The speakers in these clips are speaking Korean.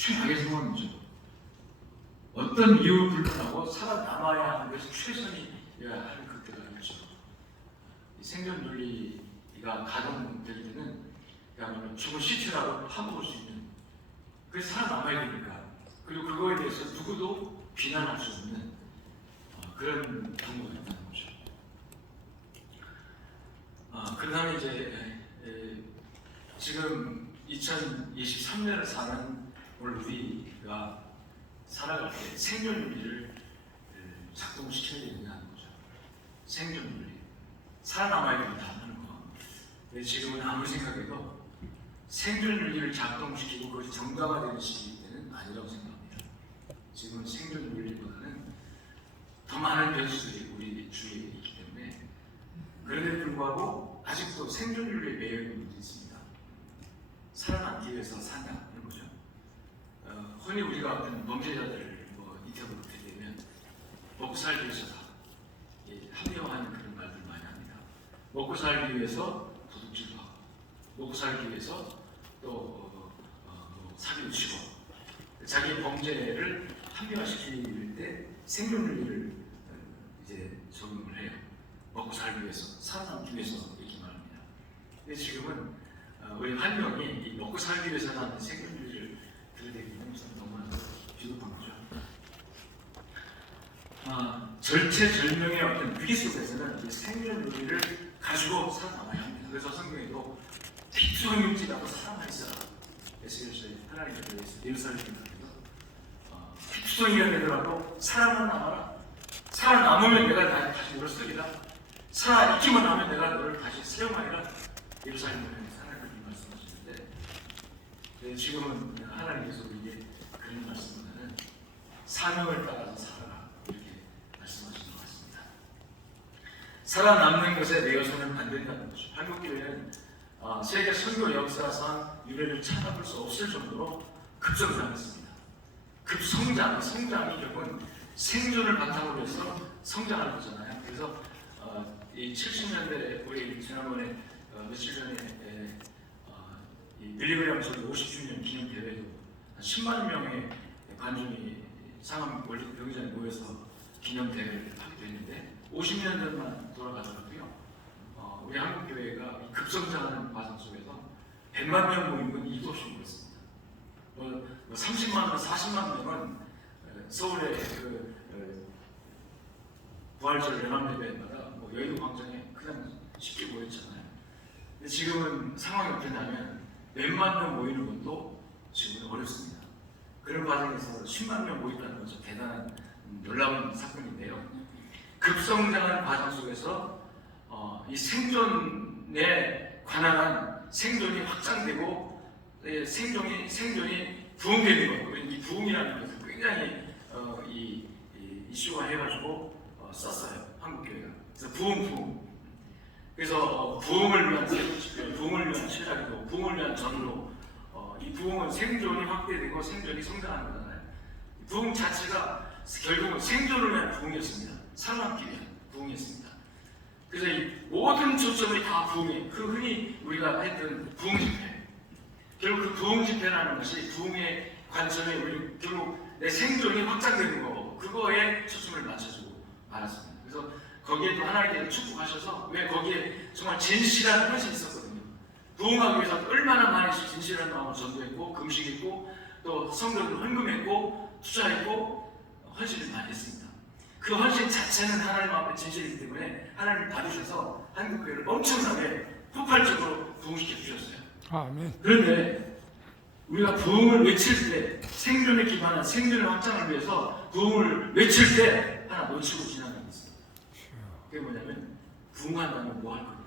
최악의 상황이죠. 어떤 이유 불문하고 살아남아야 하는 것이 최선이어야 하는 그때가 있죠. 생존 논리가 가동될 때는 그야말로 죽은 시체라도 파먹을 수 있는, 그래서 살아남아야 되니까, 그리고 그거에 대해서 누구도 비난할 수 없는 그런 경우가 있다는 거죠. 그 다음에 이제 지금 2023년을 사는 오늘 우리가 살아갈 때 생존 윤리를 작동시켜야 된다는 거죠. 생존 윤리. 살아남아야 된다는 거. 지금은 아무리 생각해도 생존 윤리를 작동시키고 그것이 정당화되는 시기는 아니라고 생각합니다. 지금은 생존 윤리보다는 더 많은 변수들이 우리 주위에 있기 때문에, 그런데도 불구하고 아직도 생존 윤리에 매여 있는 문제 있습니다. 살아남기 위해서 사냐 이런 거죠. 흔히 우리가 어떤 범죄자들을 인터뷰를 하게 되면 먹고 살기 위해서다 합리화하는 그런 말들 많이 합니다. 먹고 살기 위해서 도둑질도 하고, 먹고 살기 위해서 또 사기를 치고, 자기 범죄를 합리화시킬 때 생존 윤리를 이제 적용을 해요. 먹고 살기 위해서, 살아남기 위해서 이렇게 말합니다. 근데 지금은 우리 한 명이 이 먹고 살기 위해서라는 생존 윤리를 들여대기는 너무나 비겁한 거죠. 절체절명의 어떤 위기 속에서는 이 생존 윤리를 가지고 살아남아야 합니다. 그래서 성경에도 픽수형일지라도 살아나 있어라. 에스겔서에 하나님께 대해서 예루살렘에서 픽수형이 되더라도 살아만 남아라. 살아남으면 내가 다시 너를 쓰리라. 살아있기만 하면 내가 너를 다시 사용하리라. 예루살렘에 하나님이 말씀하시는데, 지금은 하나님께서 우리에게 그런 말씀보다는 사명을 따라서 살아라 이렇게 말씀하시는 것 같습니다. 살아남는 것에 매여서는 안 된다는 거죠. 한국교회는 세계 선교 역사상 유래를 찾아볼 수 없을 정도로 급성장했습니다. 성장이 결국은 생존을 바탕으로 해서 성장하는 거잖아요. 그래서 이 70년대 우리 지난번에 며칠 전에 빌리그램 전도 50주년 기념 대회도 10만 명의 관중이 상암 월드 경기장에 모여서 기념 대회를 하기도 했는데, 50년 전만 돌아가더라도요, 우리 한국 교회가 급성장하는 과정 속에서 100만 명 모인 건 이도 없이 모였습니다. 30만 명, 40만 명은 서울의 부활절 연합예배마다 여의도 광장에 그냥 쉽게 모였잖아요. 근데 지금은 상황이 어떠냐면 몇만 명 모이는 것도 지금 어렵습니다. 그런 과정에서 10만 명 모인다는 것은 대단한 놀라운 사건인데요. 급성장하는 과정 속에서 이 생존에 관한 생존이 확장되고 생존이 부흥되는 것, 이 부흥이라는 것을 굉장히 이 이슈화 해가지고 썼어요, 한국교회가. 그래서 부흥. 그래서 부흥을 위한 세력집회, 부흥을 위한 신학기도, 부흥을 위한 전로, 이 부흥은 생존이 확대되고 생존이 성장하는 거잖아요. 부흥 자체가 결국은 생존을 위한 부흥이었습니다. 살아남기 위한 부흥이었습니다. 그래서 이 모든 초점이 다 부흥에, 그 흔히 우리가 했던 부흥 집회, 결국 그 부흥 집회라는 것이 부흥의 관점에 우리 결국 내 생존이 확장되는 거, 그거에 초점을 맞춰주고 말았습니다. 그래서 거기에 또 하나님께서 축복하셔서, 왜 거기에 정말 진실한 것이 있었거든요. 부흥하기 위해서 얼마나 많이 진실한 마음으로 전도했고, 금식했고, 또 성도를 헌금했고, 투자했고, 헌신을 많이 했습니다. 그 헌신 자체는 하나님 앞에 진실이기 때문에 하나님 받으셔서 한국교회를 엄청나게 폭발적으로 부흥시켜 주셨어요. 아멘. 그런데 우리가 부흥을 외칠 때, 생존에 기반한 생존의 확장을 위해서 부흥을 외칠 때 하나 놓치고 지나가는 게 있습니다. 그게 뭐냐면, 부흥한다면 뭐 할 거냐.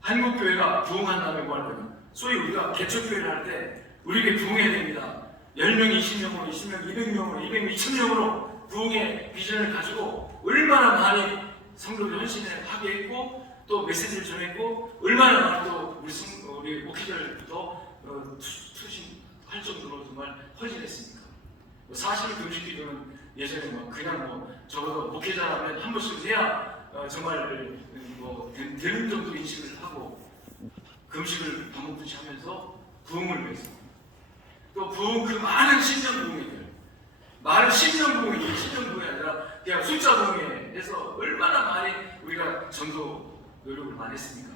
한국교회가 부흥한다면 뭐 할 거냐. 소위 우리가 개척교회를 할 때 우리에게 부흥해야 됩니다. 10명, 20명으로, 20명, 200명으로, 200명, 2000명으로 부흥의 비전을 가지고 얼마나 많이 성도들 헌신을 하게 했고, 또 메시지를 전했고, 얼마나 많이 또 우리 목회자들부터 투신할 정도로 정말 헌신했습니까? 40일 금식기도는 예전에 그냥 적어도 목회자라면 한 번씩 해야 정말 되는 정도 인식을 하고 금식을 반복듯이 하면서 부흥을 위해서. 또 부흥, 그 많은 신년 부흥회들, 많은 신년 부흥이, 신년 부흥이 아니라 그냥 숫자 부흥회에서 얼마나 많이 우리가 전도 노력을 많이 했습니까?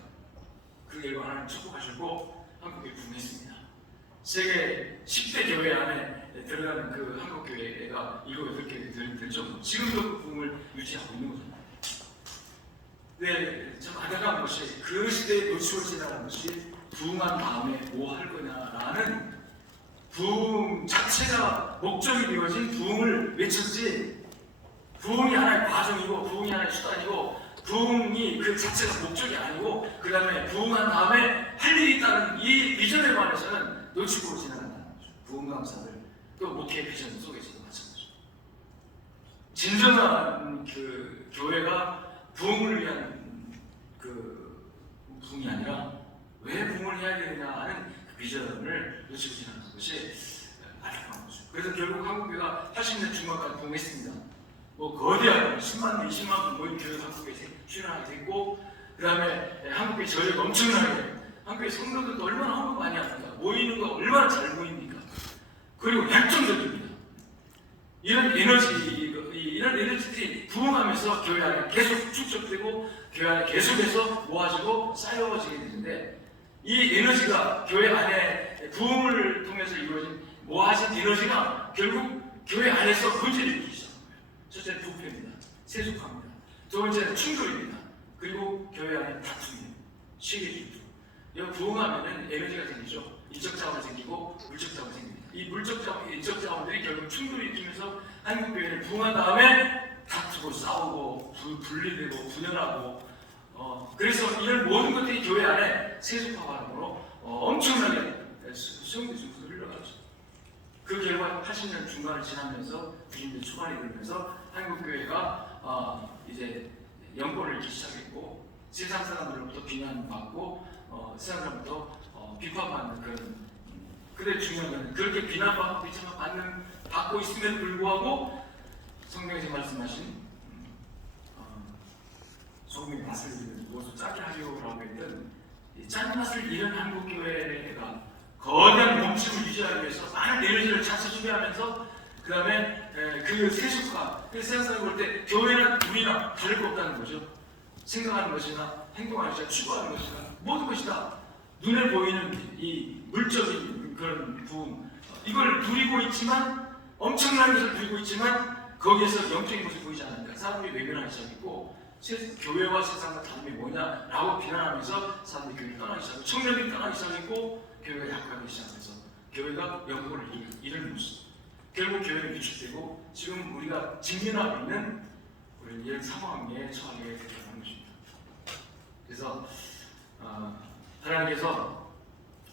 그 결과 하나님 축복하시고 한국에 부흥했습니다. 세계 10대 교회 안에 들어가는 그 한국 교회가 7, 8개 될 정도, 지금도 그 부흥을 유지하고 있는 거잖아요. 네, 참 안타까운 것이 그 시대에 놓치워지라는 것이 부흥한 다음에 뭐 할 거냐라는 부흥 자체가 목적이 되어진 부흥을 외쳤지, 부흥이 하나의 과정이고 부흥이 하나의 수단이고 부흥이 그 자체가 목적이 아니고 그 다음에 부흥한 다음에 할 일이 있다는 이 비전에 관해서는 놓치고 지나간다는 거죠. 부흥 강사들 또 목회 비전 속에서도 마찬가지죠. 진정한 그 교회가 부흥을 위한 그 부흥이 아니라 왜 부흥을 해야 되느냐 하는 그 비전을 놓치고 지나가는 것이 안타까운 거죠. 그래서 결국 한국교회가 80년 중반까지 부흥했습니다. 뭐 거대한 10만 명, 20만 명 모인 교회 한국교회에 출연하게 됐고, 그 다음에 한국교회 저희가 엄청나게, 한국교회 성도들도 얼마나 헌금 많이 합니까? 모이는 거 얼마나 잘 모입니까? 그리고 열정적입니다. 이런 에너지들이 부흥하면서 교회 안에 계속 축적되고 교회 안에 계속해서 모아지고 쌓여지게 되는데, 이 에너지가 교회 안에 부흥을 통해서 이루어진 모아진 에너지가 결국 교회 안에서 문제를 일으키기 시작합니다. 첫째는 부패입니다. 세속화입니다. 두 번째는 충돌입니다. 그리고 교회 안에 다툼이에요. 시기 질투. 이거 부흥하면은 에너지가 생기죠. 인적 자원이 생기고 물적 자원이 생깁니다. 이 물적 자원, 인적 자원들이 결국 충돌이 일으키면서 한국 교회를 부흥한 다음에 다투고 싸우고 분리되고 분열하고, 그래서 이런 모든 것들이 교회 안에 세속화하므로 엄청나게 수용되면서 흘러가죠. 그 결과 80년 중반을 지나면서 90년 초반에 이르면서 한국교회가 이제 영권을 잃기 시작했고, 세상 사람들로부터 비난받고 세상 사람부터 비판받는 그런. 근데 중요한 건 그렇게 비난받고 비판받고 있음에도 불구하고 성경에서 말씀하신 소금의 맛을 무엇을 짜게 하려고 했던 짠맛을 잃은 한국교회가 거대한 몸집을 유지하기 위해서 많은 에너지를 자체 준비하면서 그 다음에 그 세속화, 세상 사람이 볼 때 교회는 우리나 다를 거 없다는 거죠. 생각하는 것이나 행동하는 것이나 추구하는 것이나 모든 것이 다 눈에 보이는 이 물적인 그런 부흥, 이걸 누리고 있지만, 엄청난 것을 누리고 있지만 거기에서 영적인 것이 보이지 않으니까 사람들이 외면하기 시작했고, 교회와 세상과 다른 게 뭐냐라고 비난하면서 사람들이 교회를 떠나기 시작하고, 청년들이 떠나기 시작했고, 교회가 약화하기 시작해서 교회가 영광을 잃는 모습, 결국 교회는 위축되고 지금 우리가 직면하고 있는 우리는 이런 상황에 처하게 되는 것입니다. 그래서 하나님께서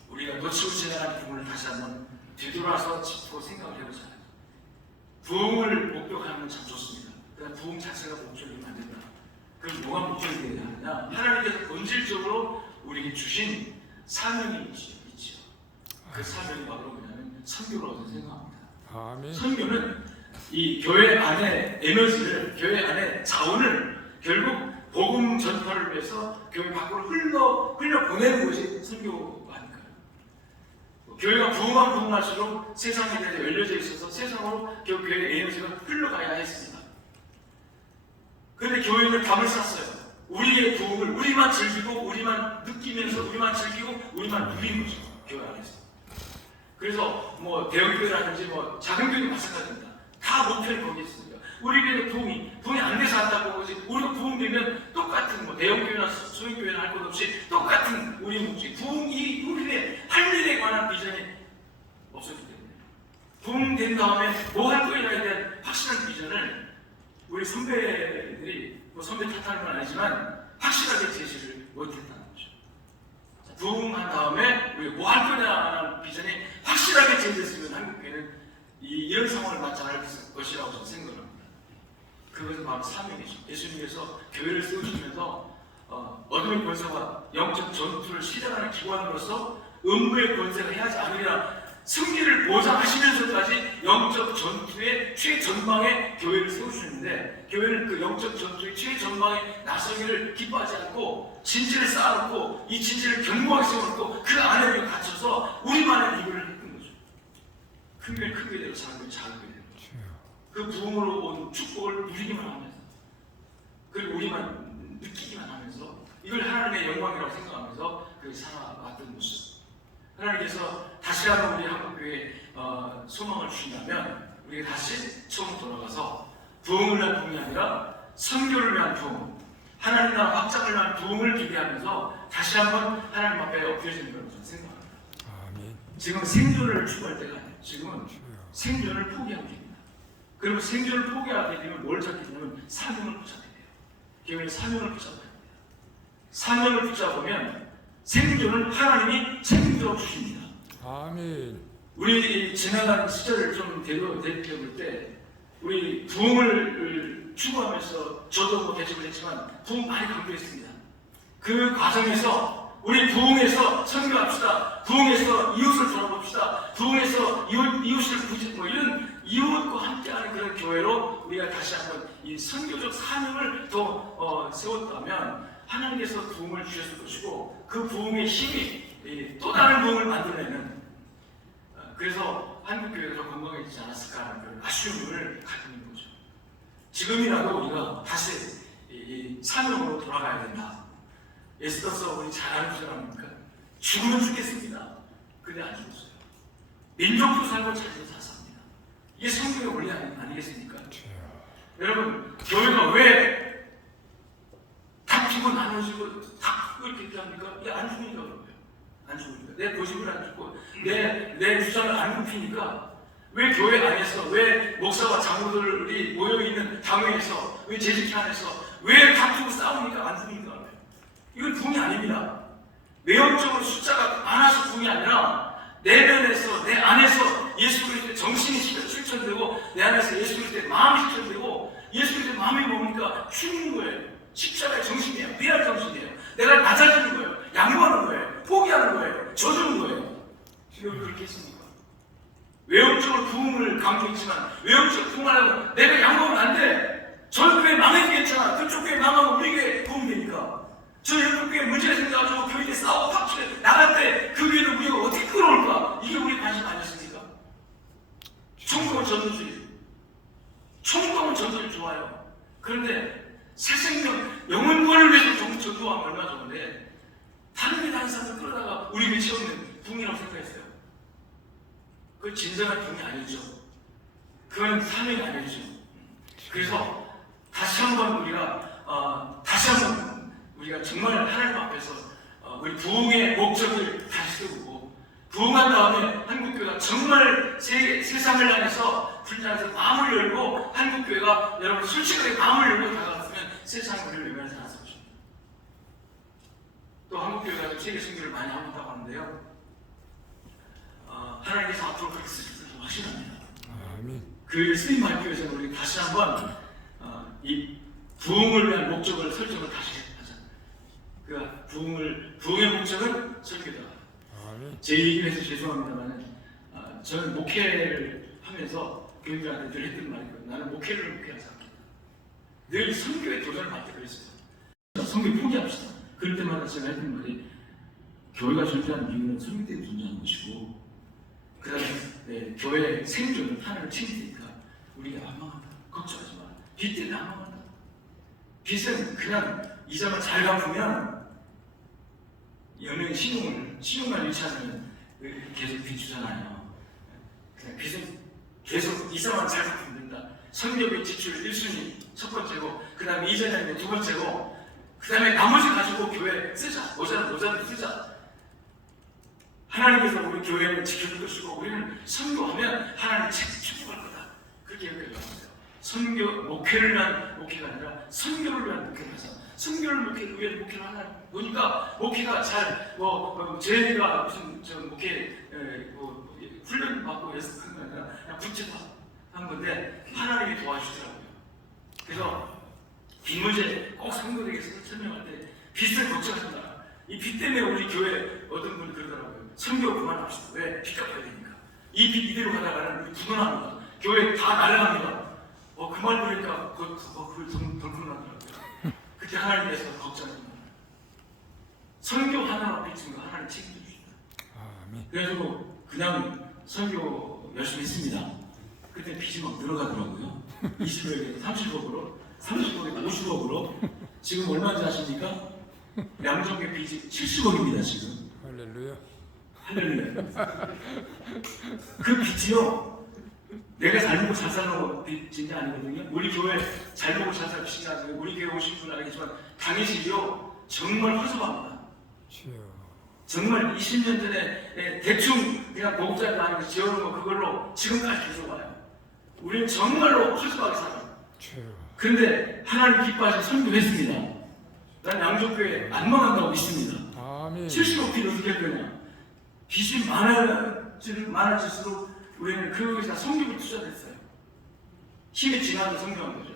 우리가 놓치고 지나간 부흥을 다시 한번 뒤돌아서 짚고 생각을 해보자. 부흥을 목표하면 참 좋습니다. 그러나 부흥 자체가 목적이면 안 된다. 그럼 뭐가 목적이 되어야 하느냐? 하나님께서 본질적으로 우리에게 주신 사명이 있지요. 그 사명이 바로 뭐냐면 선교라고 생각합니다. 아멘. 선교는 이 교회 안에 에너지를, 교회 안에 자원을 결국 복음 전파를 위해서 교회 밖으로 흘려 보내는 것이 선교가 아닐까요? 교회가 부흥할수록 세상에 대해서 열려져 있어서 세상으로 교회의 에너지가 흘러가야 했습니다. 그런데 교회는 담을 쌌어요. 우리의 부흥을 우리만 즐기고 우리만 느끼면서 우리만 즐기고 우리만 누리는 거죠. 교회 안에서. 그래서 뭐 대형교회라든지 뭐 작은 교회도 마찬가지입니다. 다 목표는 거기에 있습니다. 우리 교회도 부흥이 안 돼서 한다고 하지, 우리가 부흥되면 똑같은 뭐 대형교회나 소형교회나 할 것 없이 똑같은 우리 목적이, 부흥이 우리의 할 일에 관한 비전이 없었기 때문에 부흥된 다음에 뭐 할 거냐에 대한 확실한 비전을 우리 선배들이, 뭐 선배 탓하는 건 아니지만 확실하게 제시를 못했다는 거죠. 부흥한 다음에 우리가 뭐 할 거냐라는 비전이 확실하게 제시됐으면 한국교회는 이런 상황을 맞지 않을 것이라고 저는 생각합니다. 그것은 바로 사명이죠. 예수님께서 교회를 세우시면서 어둠의 권세와 영적 전투를 시작하는 기관으로서 음부의 권세가 해하지 않으리라 승리를 보장하시면서까지 영적 전투의 최전방에 교회를 세우시는데, 교회는 그 영적 전투의 최전방에 나서기를 기뻐하지 않고 진지를 쌓아놓고 이 진지를 견고하게 세워놓고 그 안에 우리가 갇혀서 우리만의 이유를 했던 거죠. 큰 교회 큰 교회대로 작은 교회 작은 교회대로 그 부흥으로 온 축복을 누리기만 하면서 그리고 우리만 느끼기만 하면서 이걸 하나님의 영광이라고 생각하면서 그 살아왔던 모습. 하나님께서 다시 한번 우리 한국교회에 소망을 주신다면 우리가 다시 처음 돌아가서 부흥을 위한 부흥이 아니라 선교를 위한 부흥, 하나님 나라 확장을 위한 부흥을 기대하면서 다시 한번 하나님 앞에 엎드려지는 것을 저는 생각합니다. 아멘. 지금 생존을 추구할 때가 아니에요. 지금은 생존을 포기하게 됩니다. 그리고 생존을 포기하게 되면 뭘 찾게 되냐면 사명을 붙잡게 돼요. 교회는 사명을 붙잡아야 됩니다. 사명을 붙잡으면 생존을 하나님이 책임져 주십니다. 아멘. 우리 지나간 시절을 좀 대표해 볼 때 우리 부흥을 추구하면서 저도 뭐 대접을 했지만 부흥 많이 강조했습니다. 그 과정에서 우리 부흥에서 선교합시다. 부흥에서 이웃을 돌아봅시다. 부흥에서 이웃을 부짓고 이런 이웃과 함께하는 그런 교회로 우리가 다시 한번 이 선교적 사명을 더 세웠다면 하나님께서 부흥을 주셨을 것이고 그 부흥의 힘이 또 다른 부흥을 만들어내는 그래서 한국교회가 더 건강해지지 않았을까 하는 그런 아쉬움을 갖고 있는 거죠. 지금이라도 우리가 다시 이 사명으로 돌아가야 된다. 에스더서 우리 잘 아는 구절 아닙니까? 죽으면 죽겠습니다. 근데 안 죽었어요. 민족도 살고 자기도 다 삽니다. 이게 성경의 원리 아니겠습니까? 여러분, 교회가 왜 다투고 나눠지고 다 이렇게 합니까? 이게 안 죽으니까 그런 거예요. 안 죽으니까. 내 고집을 안 죽고 내 주장을 안 굽히니까 왜 교회 안에서 왜 목사와 장로들이 모여있는 당회에서 왜 재직회 안에서 왜 다투고 싸우니까 안 죽으니까 그래요. 이건 부흥이 아닙니다. 외형적으로 숫자가 많아서 부흥이 아니라 내면에서 내 안에서 예수 그리스도의 정신이 실천되고 내 안에서 예수 그리스도의 마음이 실천되고 예수 그리스도의 마음이 뭡니까? 죽는 거예요. 십자가의 정신이에요. 위할 정신이에요. 내가 낮아지는 거예요. 양보하는 거예요. 포기하는 거예요. 져주는 거예요. 지금 그렇게 했습니까? 외형적으로 부흥을 강조했지만 외형적으로 부흥하려면 내가 양보하면 안 돼. 저 교회 망해지겠잖아. 그쪽 교회 망하면 우리 교회 부흥 되니까. 저 옆쪽 교회 문제가 생겨가지고 교회에 싸우고 팍치게 나갈 때 그 교회를 우리가 어떻게 끌어올까? 이게 우리 관심 아니었습니까? 총동은 전도주의. 총동은 전도를 좋아요. 그런데 새 생명, 영혼권을 위해서 전도하면 얼마나 좋은데 다른 데 다른 사람을 끌어다가 우리 교회 채우는 부흥이라고 생각했어요. 그건 진정한 부흥이 아니죠. 그건 사명이 아니죠. 그래서 다시 한번 우리가 정말 하나님 앞에서 우리 부흥의 목적을 다시 세우고 부흥한 다음에 한국교회가 정말 세상을 향해서 불장해서 마음을 열고 한국교회가 여러분 솔직하게 마음을 열고 다가갔으면 세상이 우리를 외면하지 않았을 것입니다. 또 한국교회가 세계 선교를 많이 한다고 하는데요. 하나님께서 앞으로 그렇게 쓰실 줄 확신합니다. 그 쓰임 밝기 위해서는 우리 다시 한번 이 부흥을 위한 목적을 설정을 다시 하자. 그 부흥의 목적은 설교다. 제 얘기해서 죄송합니다만 저는 목회를 하면서 교인들한테 늘 했던 말이거든요. 나는 목회하지 않겠다. 늘 선교에 도전을 받게 그랬어요. 선교 포기합시다. 그럴 때마다 제가 했던 말이 교회가 존재하는 이유는 선교 때문에 존재하는 것이고 그 다음에 교회의 생존은 하나님을 챙기니까 우리가 안망한다. 걱정하지 마. 빚 때문에 안망한다. 빚은 그냥 이자만 잘 갚으면 연예인 신용만 유치하면 계속 빚 주잖아요. 그냥 빚은 계속 이자만 잘 갚으면 된다. 선교비 지출 1순위 첫 번째고 그 다음에 이자는 두 번째고 그 다음에 나머지 가지고 교회 쓰자. 모자는 쓰자. 하나님께서 우리 교회를 지켜줄 것이고 우리는 선교하면 하나님 축복할 거다. 그렇게 여기까지 왔어요. 선교 목회를 위한 목회가 아니라 선교를 위한 목회를 해서 선교를 위한 목회를 하나 보니까 목회가 잘 제가 무슨 저 목회 훈련 받고 연습한 거 아니라 그냥 붙여서 한 건데 하나님이 도와주더라고요. 그래서 빚 문제 꼭 성도에게 설명할 때 빚을 걱정하지 마라. 이 빚 때문에 우리 교회 어떤 분이 그러더라고요. 선교 그만합시다. 왜? 빚 갚아야 되니까. 이 빚 이대로 가다가는 우리 부도납니다. 교회 다 날아갑니다. 그 말 들으니까 그걸 덜컥 나더라고요. 그때 하나님께서 걱정하지 마라. 선교 하나만 빚은 거 하나님 책임져 주신다. 그래가지고 그냥 설교 열심히 했습니다. 그때 빚이 막 늘어가더라고요. 20억에서 30억으로, 30억에서 50억으로. 지금 얼마인지 아십니까? 양정의 빚이 70억입니다 지금. 할렐루야. 할렐루야. 그 빚이요, 내가 잘 먹고 잘 살라고 빚진 게 아니거든요. 우리 교회 잘 먹고 잘 살 빚이 아니고, 우리 교회 오신 분은 알겠지만 당연히요 정말 허접합니다. 정말 20년 전에 대충 그냥 보급자료 아니고 지어놓은 거 그걸로 지금까지 계속 와요. 우리는 정말로 허접하게 살아요. 그런데 하나님 기뻐하셔서 선교했습니다. 난 양족교회 안 망한다고 믿습니다. 아멘. 70억 빚 어떻게 할 거냐? 빚이 많아질수록 우리는 그것이 성교를 투자했어요. 힘이 지나서 성교한 거죠.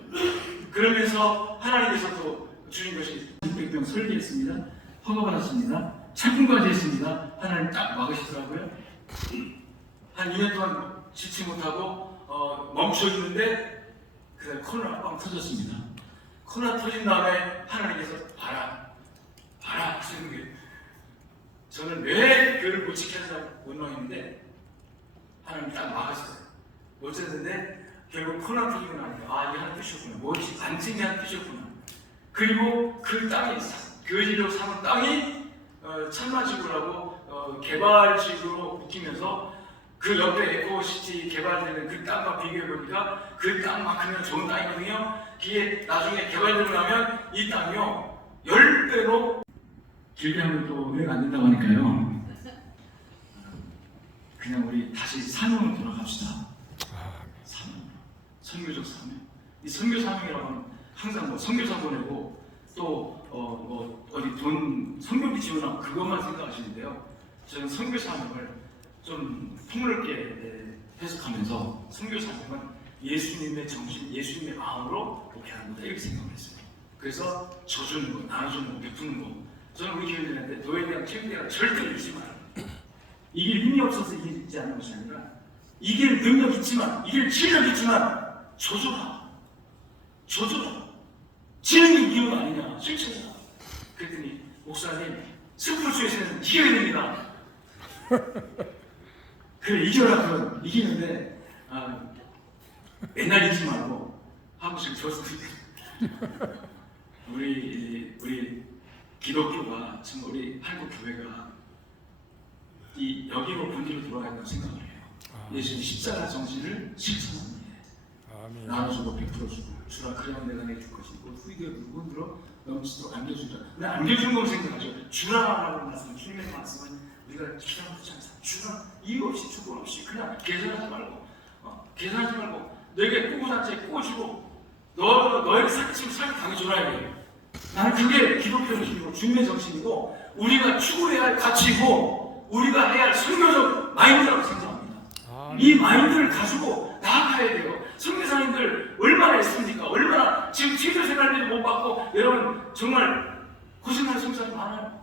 그러면서 하나님께서 또 주신 것이 600병 설계했습니다. 허가받았습니다. 착금까지 했습니다. 하나님 딱 막으시더라고요. 한 2년 동안 지치 못하고 멈춰 있는데 그 코로나 빵 터졌습니다. 코로나 터진 다음에 하나님께서 봐라 하시는 게, 저는 왜 교회를 못 지켜서 원망했는데 하나님 딱 막았어요. 어쨌는데 결국 코로나 터지고 나니까 이게 하나 뜻이었구나. 뭐지? 안증이 하나 뜻이었구나. 그리고 그 땅이 교회지로 삼은 땅이 천마지구라고 개발지구로 묶이면서 그 옆에 에코시티 개발되는 그 땅과 비교해보니까 그 땅만큼은 좋은 땅이거든요. 그게 나중에 개발되고 나면 이 땅이요 10배로, 길게 하면 또 은혜가 안 된다고 하니까요, 그냥 우리 다시 사명으로 돌아갑시다. 사명, 선교적 사명. 이 선교 사명이라고 하면 항상 뭐 선교사 보내고 또 어디 돈 선교비 지원하고 그것만 생각하시는데요. 저는 선교 사명을 좀 폭넓게 해석하면서 선교 사명은 예수님의 정신, 예수님의 마음으로 목회하는 거다, 이렇게 생각을 했어요. 그래서 줘주는 거, 나눠주는 거, 베푸는 거. 저는 우리 교회들한테 노예에 대한 책임대가 절대로 잊지 마라. 이길 힘이 없어서 이기지 않는 것이 아니라 이길 능력 있지만, 이길 실력 있지만 줘줘라. 지는 게 이유가 아니냐, 실체냐. 그랬더니 목사님, 스포츠에서는 이겨야 됩니다. 그래, 이겨라. 그건 이기는데 맨날 이기지 말고 한 번씩 줬으면 우리 기독교가, 지금 우리 한국 교회가 이 여기로 본질로 돌아가야 된다고 생각을 해요. 예수님 십자가 정신을 실천하는 게, 나눠주고 베풀어주고 주라, 그래야 내가 내줄 것이고 후이되어 누군 들어 넘치도록 안겨주라. 근데 안겨주는 걸 생각하죠. 주라라고 말씀, 주님의 말씀은 우리가 주라고 하지 않습니다. 주라, 이유 없이 조건 없이 그냥 계산하지 말고 너에게 꾸고산지에 꾸어주고 너에게 사기치고 사기 당해줘라. 나는 그게 기독교 정신이고 주님의 정신이고 우리가 추구해야 할 가치이고 우리가 해야 할 선교적 마인드라고 생각합니다. 이 마인드를 가지고 나아가야 돼요. 선교사님들 얼마나 했습니까? 얼마나 지금 제도 생활비도 못 받고, 여러분 정말 고생하는 선교사님 많아요.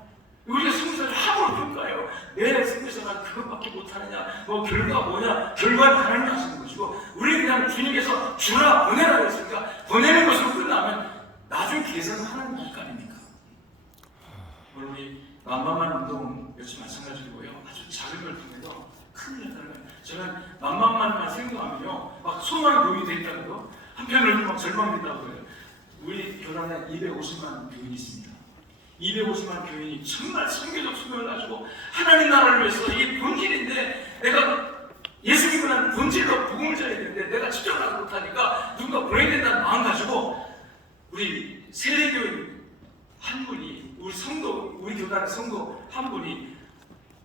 우리가 선교사를 함으로 평가해요. 내 선교사가 그것밖에 못하느냐, 뭐 결과가 뭐냐, 결과는 하나님 하시는 것이고, 우리 그냥 주님께서 주라 보내라고 했으니까 보내는 것으로 끝나면 나중에 계산은 하나님 할 거 아닙니까? 오늘 우리 만만한 운동 역시 마찬가지고요. 아주 작은 걸 통해서 큰 역할을 해요. 저는 만만만 생각하면요, 막 소망이 보이게 된다는 거, 한편으로는 막 절망된다고 해요. 우리 교단에 250만 교인이 있습니다. 250만 교인이 정말 선교적 소명을 가지고 하나님 나라를 위해서, 이게 본질인데 내가 예수님을 한 본질로 복음을 전해야 되는데 내가 직접 하지 못하니까 누군가 보내야 된다는 마음 가지고 우리 세례교인 한 분이, 우리 성도, 우리 교단의 성도 한 분이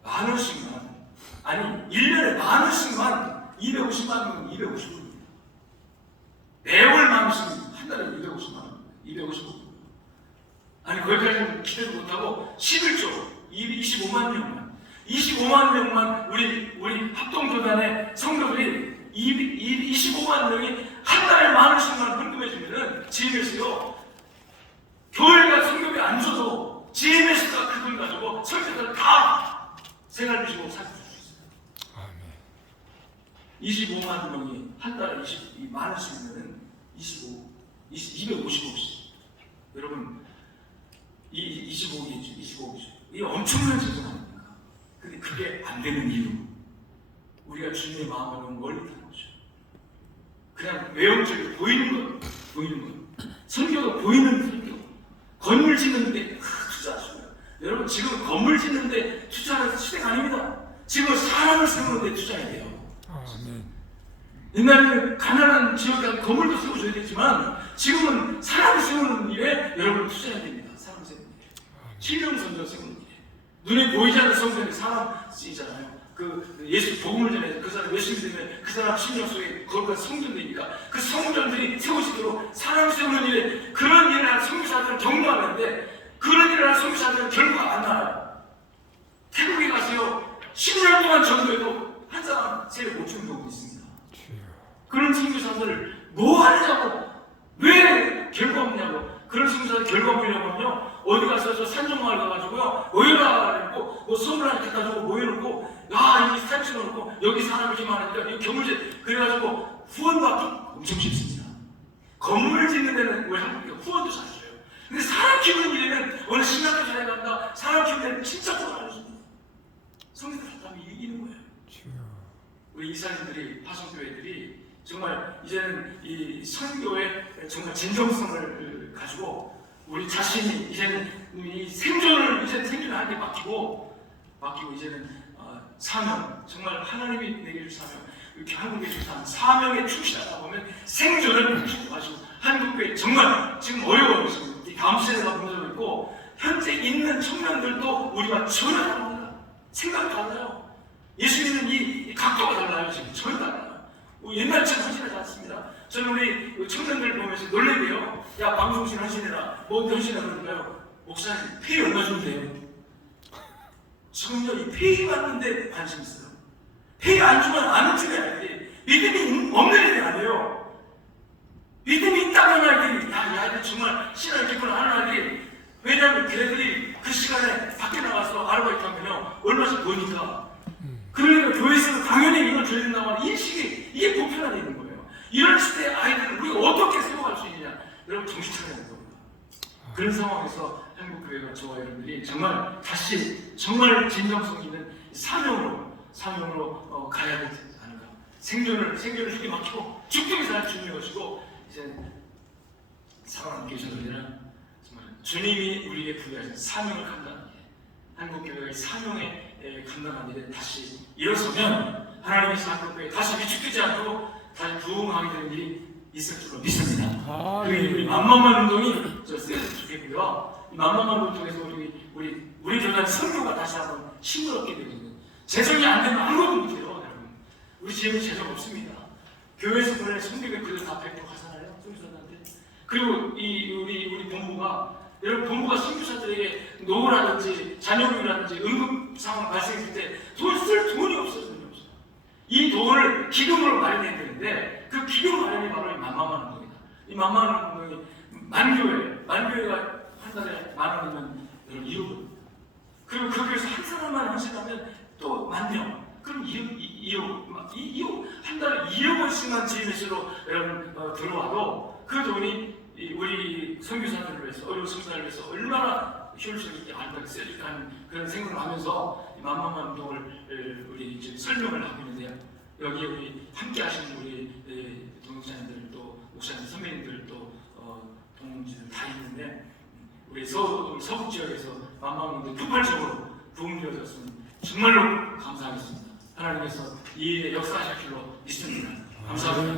10,000원씩만, 아니 1년에 10,000원씩만, 250만 원, 250원, 매월 10,000원씩 한 달에 250만 원, 250원. 아니 거기까지는 기대도 못하고 11조 25만 명만 우리 합동교단의 성도들이 25만 명이 한 달에 10,000원씩만 헌금해주면은 GMS요, 교회가 성경에 안 줘도 GMS가 그 돈 가지고 설교사를 다 생활비 주고 살펴줄 수 있어요. 25만 명이 한 달에 10,000원씩이면은 250억씩. 여러분, 25억이죠. 이게 엄청난 재정 아닙니까? 근데 그게 안 되는 이유, 우리가 우리가 주님의 마음을 너무 멀리 타는 거죠. 그냥 외형적으로 보이는 것, 선교가 보이는 선교. 건물 짓는데 투자하시고요. 여러분 지금 건물 짓는데 투자하는 시대가 아닙니다. 지금 사람을 세우는데 투자해야 돼요. 아멘. 옛날에는 가난한 지역에 건물도 세워줘야 되지만 지금은 사람을 세우는 일에 여러분 투자해야 됩니다. 사람 세우는 일에. 신령 선교 세우는 일에. 눈에 보이지 않는 성전에 사람 쓰이잖아요. 그 예수 복음을 전해 그 사람 열심히 되면 그 사람 심령 속에 거기까지 성전되니까 그 성전들이 세워지도록 사람 세우는 일에 그런 일을 하는 선교사들을 격려하는데 그런 일을 하는 선교사들은 결과가 안 나요. 태국에 가서요 10년 동안 전도해도 한 사람 세례 못 주는 경우도 있습니다. 그런 선교사들을 뭐 하느냐고 왜 결과 없냐고 그런 선교사들 결과 보려고 하면요 어디 가서 저 산정마을 가가지고요 모여라 그랬고 뭐 선물 하나 갖다 주고 모여놓고 야, 이 사진 놓고 여기 사람이 이렇게 많으니까 이 건물질 그래가지고 후원받기 엄청 쉽습니다. 건물을 짓는 데는 우리 한국에 후원도 잘 줘요. 근데 사람 키우는 일에는 어느 신학교 잘 간다. 사람 키우는 데는 진짜 더 잘해줍니다. 성경을 사람이 이기는 거예요. 우리 이사님들이 화성교회들이 정말 이제는 이 선교의 정말 진정성을 가지고 우리 자신이 이제는 이 생존을 이제는 생존을 하게 맡기고 이제는 사명, 정말 하나님이 내게 줄 사명, 이렇게 한국에 줄 사명에 충실하다 보면 생존을 가지고 한국에 정말 지금 어려워요. 지금 다음 세대가 문제가 있고 현재 있는 청년들도 우리가 전혀 다릅니다. 생각이 달라요. 예수님은 이 각도가 달라요. 지금 전혀 달라요. 옛날처럼 하시지 않습니다. 저는 우리 청년들 보면서 놀래게요. 야 방송신 하시느라 뭐 하시느라 그러는가요? 목사님 페이 얼마 주면 돼요? 청년이 페이 받는데 관심 있어요. 페이 안 주면 안 움직여야지. 믿음이 없는 애들이 아니에요. 믿음이 있다고 하는 아이들이 이 아이들 정말 신앙을 깊구나 하는 아이들이 왜냐하면 걔들이 그 시간에 밖에 나가서 아르바이트 하면요 얼마씩 버니까 그러니까 교회에서는 당연히 이걸 줘야 된다고 하는 인식이 이게 보편화되어 있는 거예요. 이런 시대의 아이들을 우리가 어떻게 세워갈 수 있느냐 여러분 정신 차려야 되는 겁니다. 그런 상황에서 한국교회가 저와 여러분들이 정말 다시 정말 진정성 있는 사명으로 가야 되지 않을까. 생존을 힘이 막히고 죽음이 살 주님의 것이고 이제 살아남게 계셔서는 정말 주님이 우리에게 부여하신 사명을 감당하는 일, 한국교회가 이 사명에 감당하는 일에 다시 일어서면 하나님의 한국교회 다시 위축되지 않고 다시 부흥하게 되는 일이 있을 줄로 믿습니다. 우리 만만만 운동이 쓰여서 좋겠고요. 이 만만만 운동을 통해서 우리 교단 선교가 다시 한번 힘들었게 되거든요. 재정이 안 되면 아무것도 못해요, 여러분. 우리 지금 재정 없습니다. 교회에서 보내 선교가 그대로 다 100% 가잖아요, 선교사들한테. 그리고 우리 본부가 여러분 본부가 선교사들에게 노후라든지 자녀교육이라든지 응급 상황 발생했을 때 돈 쓸 돈이 없어요, 돈이 없어요. 이 돈을 기금으로 마련해야 되는데 그 기금 마련이 바로 이 만만한 운동이다. 이 만만한 운동이 만교회가 한 달에 10,000원이면 여러분 2억. 그리고 거기에서 한 사람만 헌신하면 또 10,000명. 그럼 2억 한 달에 2억 원씩만 지인회수로 여러분 들어와도 그 돈이 우리 선교사들을 위해서 어려운 선교사를 위해서 얼마나 효율적이게 안되게 쓰여질까 하는 그런 생각을 하면서 이 만만한 운동을 우리 지금 설명을 하고 있는데요. 여기에 우리 함께 하시는 우리 동역자님들 또 목사님 선배님들 또 동문지들 다 있는데 우리 서북 지역에서 만만운동 폭발적으로 부흥되어졌으면 정말로 감사하겠습니다. 하나님께서 이 일에 역사하실 줄로 믿습니다. 감사합니다.